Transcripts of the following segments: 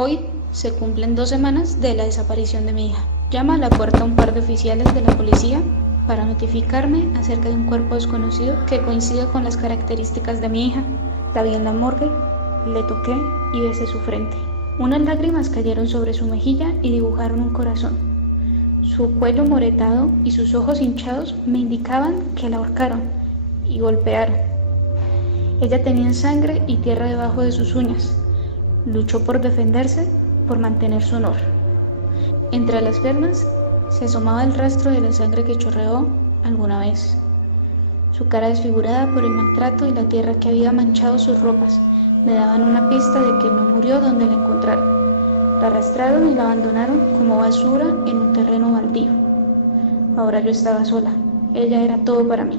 Hoy se cumplen 2 semanas de la desaparición de mi hija. Llama a la puerta un par de oficiales de la policía para notificarme acerca de un cuerpo desconocido que coincide con las características de mi hija. La vi en la morgue, le toqué y besé su frente. Unas lágrimas cayeron sobre su mejilla y dibujaron un corazón. Su cuello moretado y sus ojos hinchados me indicaban que la ahorcaron y golpearon. Ella tenía sangre y tierra debajo de sus uñas. Luchó por defenderse, por mantener su honor. Entre las piernas se asomaba el rastro de la sangre que chorreó alguna vez. Su cara desfigurada por el maltrato y la tierra que había manchado sus ropas me daban una pista de que no murió donde la encontraron. La arrastraron y la abandonaron como basura en un terreno baldío. Ahora yo estaba sola. Ella era todo para mí.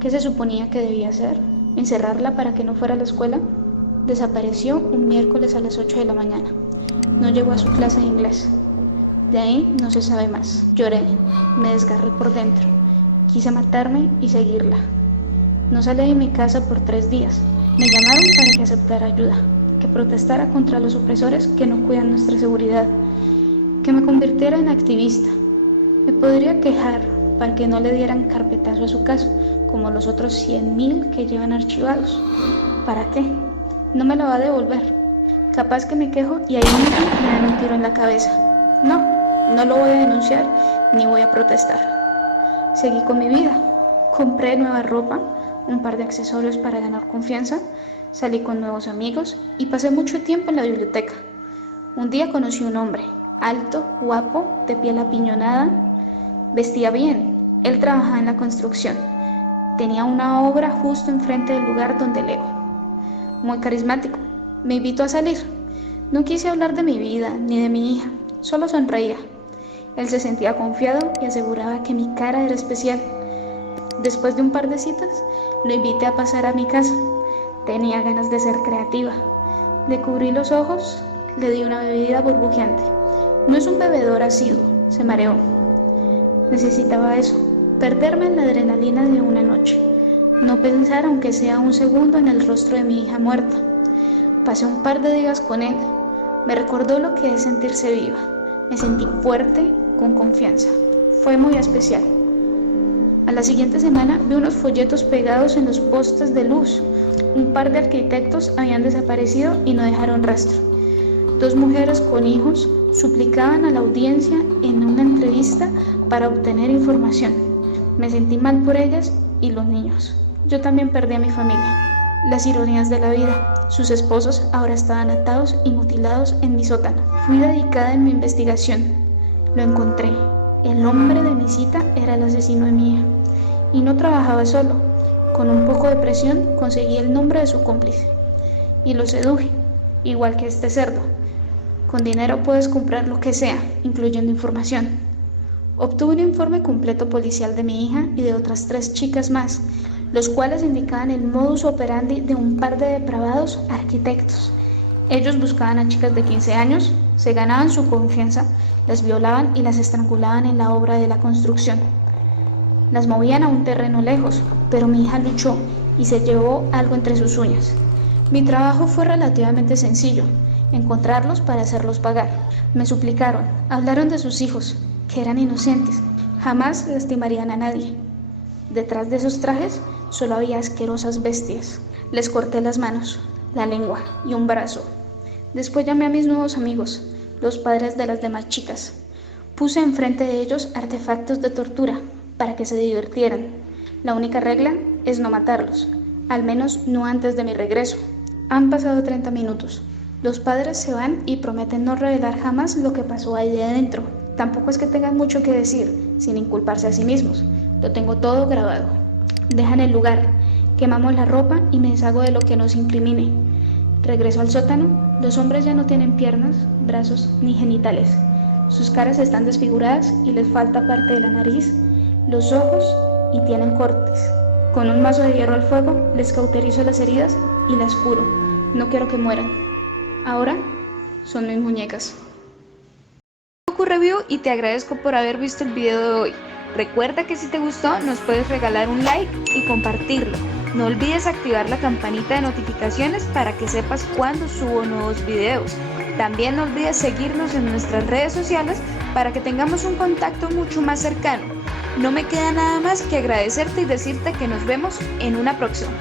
¿Qué se suponía que debía hacer? ¿Encerrarla para que no fuera a la escuela? Desapareció un miércoles a las 8 de la mañana. No llegó a su clase de inglés. De ahí no se sabe más. Lloré, me desgarré por dentro. Quise matarme y seguirla. No salí de mi casa por 3 días. Me llamaron para que aceptara ayuda, que protestara contra los opresores que no cuidan nuestra seguridad, que me convirtiera en activista. Me podría quejar para que no le dieran carpetazo a su caso, como los otros 100.000 que llevan archivados. ¿Para qué? No me la va a devolver. Capaz que me quejo y ahí mismo me dan un tiro en la cabeza. No lo voy a denunciar ni voy a protestar. Seguí con mi vida. Compré nueva ropa, un par de accesorios para ganar confianza, salí con nuevos amigos y pasé mucho tiempo en la biblioteca. Un día conocí a un hombre, alto, guapo, de piel apiñonada, vestía bien. Él trabajaba en la construcción. Tenía una obra justo enfrente del lugar donde leo. Muy carismático. Me invitó a salir. No quise hablar de mi vida ni de mi hija, solo sonreía. Él se sentía confiado y aseguraba que mi cara era especial. Después de un par de citas, lo invité a pasar a mi casa. Tenía ganas de ser creativa. Le cubrí los ojos, le di una bebida burbujeante. No es un bebedor asiduo, se mareó. Necesitaba eso, perderme en la adrenalina de una noche. No pensar aunque sea un segundo en el rostro de mi hija muerta. Pasé un par de días con él. Me recordó lo que es sentirse viva. Me sentí fuerte, con confianza. Fue muy especial. A la siguiente semana vi unos folletos pegados en los postes de luz. Un par de arquitectos habían desaparecido y no dejaron rastro. 2 mujeres con hijos suplicaban a la audiencia en una entrevista para obtener información. Me sentí mal por ellas y los niños. Yo también perdí a mi familia. Las ironías de la vida. Sus esposos ahora estaban atados y mutilados en mi sótano. Fui dedicada en mi investigación. Lo encontré. El hombre de mi cita era el asesino de mi hija. Y no trabajaba solo. Con un poco de presión conseguí el nombre de su cómplice. Y lo seduje, igual que este cerdo. Con dinero puedes comprar lo que sea, incluyendo información. Obtuve un informe completo policial de mi hija y de otras 3 chicas más, los cuales indicaban el modus operandi de un par de depravados arquitectos. Ellos buscaban a chicas de 15 años, se ganaban su confianza, las violaban y las estrangulaban en la obra de la construcción. Las movían a un terreno lejos, pero mi hija luchó y se llevó algo entre sus uñas. Mi trabajo fue relativamente sencillo, encontrarlos para hacerlos pagar. Me suplicaron, hablaron de sus hijos, que eran inocentes, jamás lastimarían a nadie. Detrás de esos trajes solo había asquerosas bestias. Les corté las manos, la lengua y un brazo. Después llamé a mis nuevos amigos, los padres de las demás chicas. Puse enfrente de ellos artefactos de tortura para que se divirtieran. La única regla es no matarlos, al menos no antes de mi regreso. Han pasado 30 minutos. Los padres se van y prometen no revelar jamás lo que pasó ahí adentro. Tampoco es que tengan mucho que decir, sin inculparse a sí mismos. Lo tengo todo grabado. Dejan el lugar, quemamos la ropa y me deshago de lo que nos incrimine. Regreso al sótano. Los hombres ya no tienen piernas, brazos ni genitales. Sus caras están desfiguradas y les falta parte de la nariz, los ojos y tienen cortes. Con un mazo de hierro al fuego les cauterizo las heridas y las curo. No quiero que mueran. Ahora son mis muñecas. Review y te agradezco por haber visto el video de hoy. Recuerda que si te gustó nos puedes regalar un like y compartirlo. No olvides activar la campanita de notificaciones para que sepas cuando subo nuevos videos. También no olvides seguirnos en nuestras redes sociales para que tengamos un contacto mucho más cercano. No me queda nada más que agradecerte y decirte que nos vemos en una próxima.